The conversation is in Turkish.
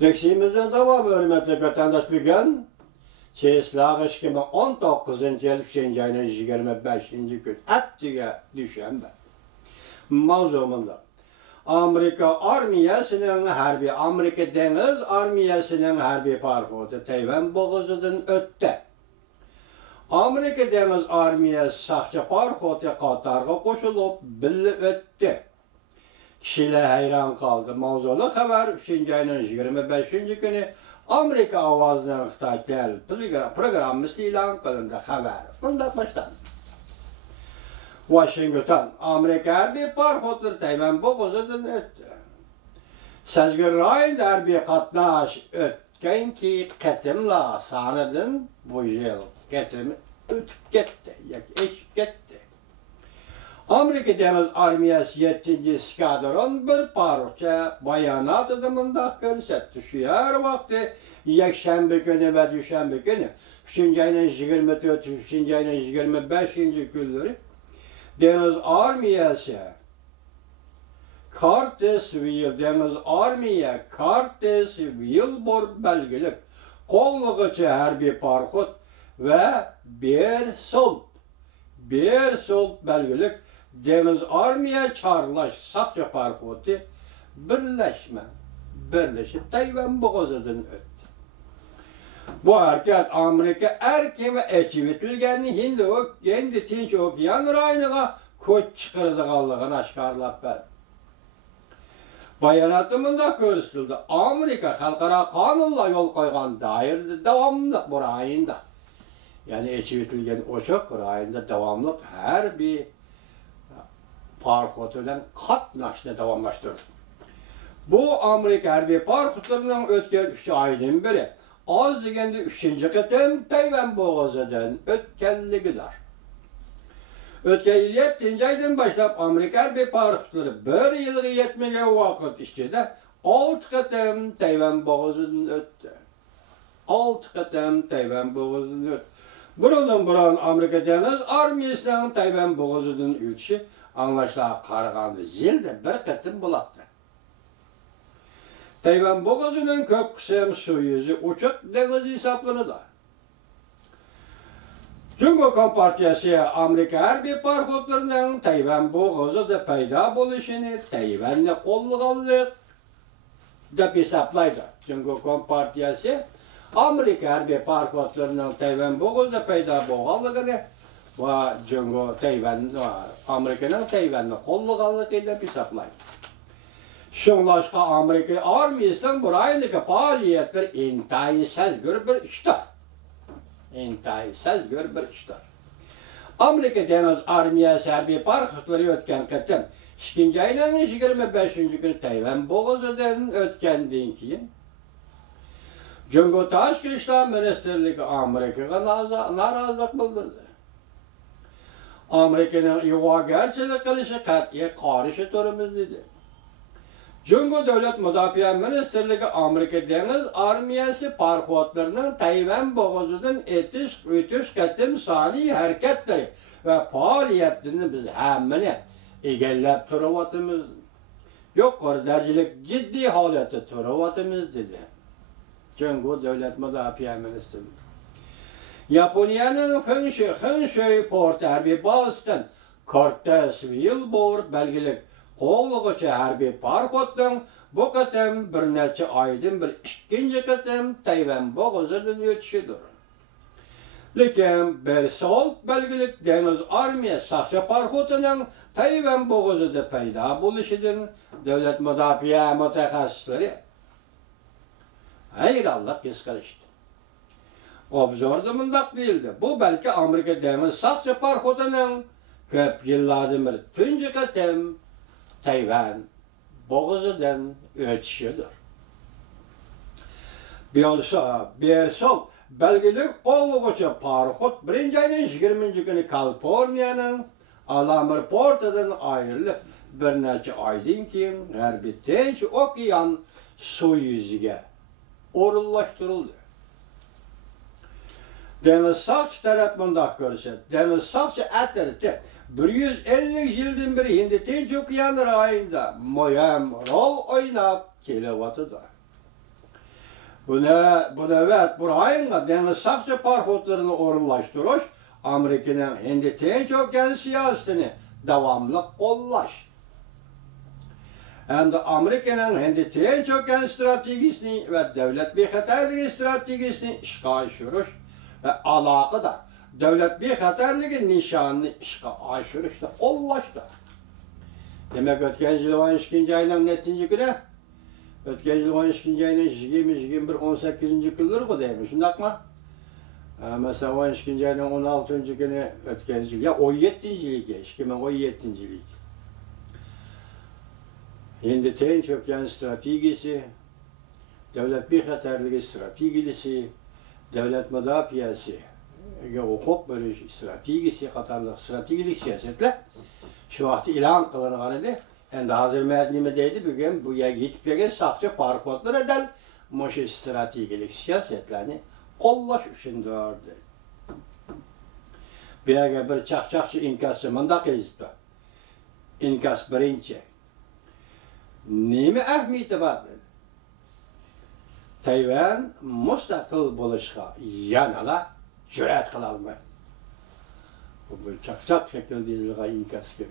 Döksiyimizin tamamı hürmetli vatandaş bugün Çeyislağı 2019 yıl 5. ayının 25. gün haftiga düşenbe. Mavzumunda Amerika armiyasının harbi Amerika Deniz Armiyasının harbi parxodu Tayvan boğazıdan öttü. Amerika Deniz Armiyası saxça parxodu Qatarga qoşulup billi öttü. Kişiler hayran kaldı. Mavzulu haber 5. ayının 25. günü Amerika avazının Xitay programı ilan kılındı haber. Bunda baştan. Washington, Amerika harbi parxodları Tayvan boğazıdan öttü. Sezgir rayın harbi katnaş ötken ki ketimla sanıdın bu yıl ketim ötüp gitti, eşip gitti. Amerika Deniz Armiyası 7. skadron bir parça bayanat adımında görsetdi. Şu her vakti yekşembe günü ve düşembe günü 3. ayının 24, 3. ayının 25. günleri Deniz Armiyası Cartersville Deniz Armiya Cartersville belgelik kolluğucu harbi parxod ve bir sol belgelik Deniz Armiya çarlaş saxça parxodu birleşip Tayvan boğazıdan öttü. Bu hareket Amerika erkeme eçivitilgeni hindi Tinç Okyan rayınıga koç çıkarıdığallığını aşkarlap verdi. Bayanatımında görüstüldü. Amerika halkara kanunla yol koygan dairdi devamlı bu rayında. Yani eçivitilgen oçak rayında devamlı her bir parxoduyla katnaşını devamlaştırdı. Bu Amerika harbi parxodlarından ötken 3 aydan beri az degende 3. qitim Tayvan boğazıdan ötkenligidir. Ötken yıl 7. aydan başlap Amerika harbi parxodları bir yılga yetmegen vakit içinde 6 qitim Tayvan boğazıdan öttü. 6 qitim Tayvan boğazıdan öttü. Bundan buran Amerika Deniz Armiyasının Tayvan boğazıdan ötüşü anlaşılan qarğandı. Yılda bir qitim bulattı. Tayvan boğazının köp kısım su yüzü uçuk deniz hesaplanıdır. Cumhur Kompartiyası Amerika harbi parxodlarının Tayvan boğazıda payda buluşunu Tayvan'la qollığanlık dep hesaplaydı. Cumhur Kompartiyası Amerika harbi parxodlarının Tayvan boğazıda payda bolğanlığını ve Cumhur Amerika'nın Tayvan'la qollığanlık dep hesaplaydı. Şunlaşqa Amerika Armiyasının burayındaki faaliyetler intayi sezgür bir iştir. Amerika Deniz Armiyası harbi parxodları ötken qitim 2. ayının 25. günü Tayvan boğazıdan ötkenden keyin Cumhur Tashqi ishlar Ministerligi Amerikaga narazılık bildirdi. Amerika'nın ig'vogarchilik qilishi qat'iy qarshi turibmiz dedi. Cumhur Devlet Müdafaa Ministerligi Amerika Deniz Armiyası parxodlarının Tayvan boğazıdan ötüş qitim sani hareketleri ve faaliyetlerini biz hammani egallab turibotimiz. Yuqori darajalik ciddi holatda turibotimiz dedi. Cumhur Devlet Müdafaa Ministerligi. Yaponiyanın Henshui portu harbi bazıdan Cartersville belgelik qo'llug'uchi harbiy parxoddan bu qitim bir necha oydan bir 2. qitim Tayvan boğazıdan o'tishidir. Lekin bir sol belgelik Deniz Armiyasi saxcha parxodining Tayvan boğazıda paydo bo'lishidan davlat mudofaa mutaxassislari hayronlik his qilishdi. Obzorda mundaq deyildi. Bu belki Amerika Deniz saxcha parxodining ko'p yillardan bir tunji qitim Tayvan boğazıdan ötüşüdür. Bir sol belgelik qo'llug'uchi parxod 1. ayının 20. günü Kaliforniyanın Alamar portidan ayrılıp bir necha oydan keyin G'arbiy Tinch Okyan suv yuziga o'rinlashtirildi. Deniz Saxçı taraf bundaq ko'rsatdi. Deniz Saxçı atirti 150 yıldan beri Hindi Tinch Okyan rayonida muhim rol o'ynab kelyapti. Bu evet, burayınla deniz sakçı parkotlarını orunlaştırış, Amerika'nın hindi teyin çok gen siyasetini devamlı kollaş. Hem de Amerika'nın hindi teyin çok gen stratejisini ve devlet bir haterliği stratejisini işgal aşırış ve alakadar. Devlet bir haterliği nişanını işgal aşırış da kollaştı. Demek ötken yıl 12. ayının netinci günü, ötken yıl 12. ayının 20-21, 18. günleri kodaymış. Şundak mı? Mesela 12. ayının 16. günü ötken yıl, ya 17. yıl geç, 2017. yıl. Şimdi teyin çöken stratejisi, devlet bir haterliği stratejisi, devlet müdafiyası, hukuk bölüş stratejisi, katarlı stratejik siyasetle şu vakti ilan kılınan idi. Endi hazır mədnimədəydi bugün bu gitip gelen sakçı parkotlar eden moşe stratejik siyasetlerini kollaş üçündürdü. Bir çakçakçı inkası mındak ezdi. İnkas birinci. Nemi ehmiyeti vardı? Tayvan müstakil buluşqa yanala cüret kılalmay. Bu çakçak şekilde izliğe inkas gibi.